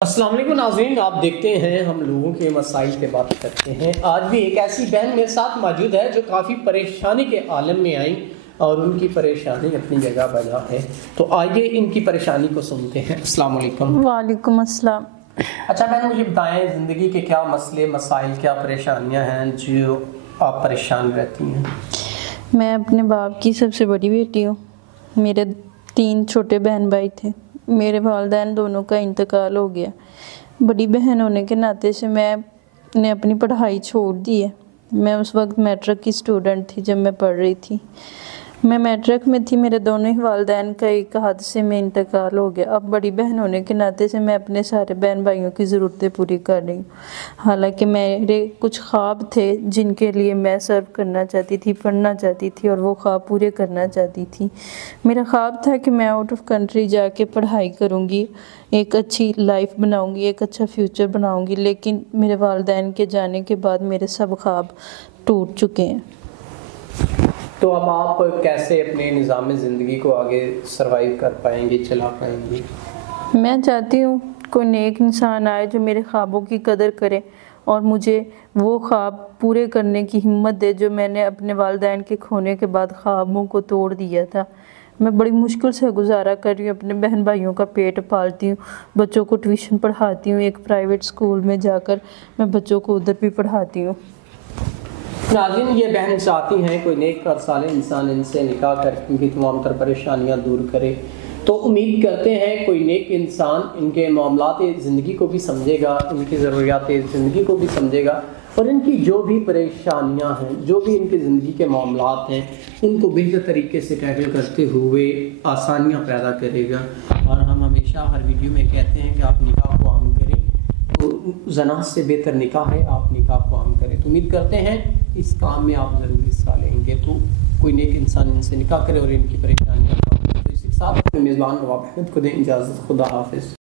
السلام علیکم ناظرین، آپ دیکھتے ہیں ہم لوگوں کے مسائل پہ بات کرتے ہیں۔ آج بھی ایک ایسی بہن میرے ساتھ موجود ہے جو کافی پریشانی کے عالم میں آئیں اور ان کی پریشانی اپنی جگہ بجا ہے، تو آئیے ان کی پریشانی کو سنتے ہیں۔ السلام علیکم۔ وعلیکم السلام۔ اچھا بہن، مجھے بتائیں زندگی کے کیا مسئلے مسائل کیا پریشانیاں ہیں جو آپ پریشان رہتی ہیں؟ میں اپنے باپ کی سب سے بڑی بیٹی ہوں۔ میرے 3 چھوٹے بہن بھائی تھے۔ میرے والدین دونوں کا انتقال ہو گیا۔ بڑی بہن ہونے کے ناطے سے میں نے اپنی پڑھائی چھوڑ دی ہے۔ میں اس وقت میٹرک کی اسٹوڈنٹ تھی جب میں پڑھ رہی تھی۔ میں میٹرک میں تھی، میرے دونوں ہی والدین کا ایک حادثے میں انتقال ہو گیا۔ اب بڑی بہن ہونے کے ناطے سے میں اپنے سارے بہن بھائیوں کی ضرورتیں پوری کر رہی ہوں۔ حالانکہ میرے کچھ خواب تھے جن کے لیے میں سرو کرنا چاہتی تھی، پڑھنا چاہتی تھی اور وہ خواب پورے کرنا چاہتی تھی۔ میرا خواب تھا کہ میں آؤٹ آف کنٹری جا کے پڑھائی کروں گی، ایک اچھی لائف بناؤں گی، ایک اچھا فیوچر بناؤں گی، لیکن میرے والدین کے جانے کے بعد میرے سب خواب ٹوٹ چکے ہیں۔ تو اب آپ کیسے اپنے نظام زندگی کو آگے سروائیو کر پائیں گے، چلا پائیں گے؟ میں چاہتی ہوں کوئی نیک انسان آئے جو میرے خوابوں کی قدر کرے اور مجھے وہ خواب پورے کرنے کی ہمت دے جو میں نے اپنے والدین کے کھونے کے بعد خوابوں کو توڑ دیا تھا۔ میں بڑی مشکل سے گزارا کر رہی ہوں، اپنے بہن بھائیوں کا پیٹ پالتی ہوں، بچوں کو ٹیوشن پڑھاتی ہوں، ایک پرائیویٹ اسکول میں جا کر میں بچوں کو ادھر بھی پڑھاتی ہوں۔ ناظرین، یہ بہن چاہتی ہیں کوئی نیک اور صالح انسان ان سے نکاح کر ان کی تمام تر پریشانیاں دور کرے، تو امید کرتے ہیں کوئی نیک انسان ان کے معاملات زندگی کو بھی سمجھے گا، ان کی ضروریات زندگی کو بھی سمجھے گا اور ان کی جو بھی پریشانیاں ہیں، جو بھی ان کی زندگی کے معاملات ہیں، ان کو بہتر طریقے سے ٹیکل کرتے ہوئے آسانیاں پیدا کرے گا۔ اور ہم ہمیشہ ہر ویڈیو میں کہتے ہیں کہ آپ نکاح کو عام کریں، تو زنا سے بہتر نکاح ہے، آپ نکاح کو عام کریں۔ تو امید کرتے ہیں اس کام میں آپ ضرور حصہ لیں گے، تو کوئی نیک انسان ان سے نکاح کرے اور ان کی پریشانیاں کم کرے۔ تو اس کے ساتھ اپنے میزبان نواب احمد کو دیں اجازت۔ خدا حافظ۔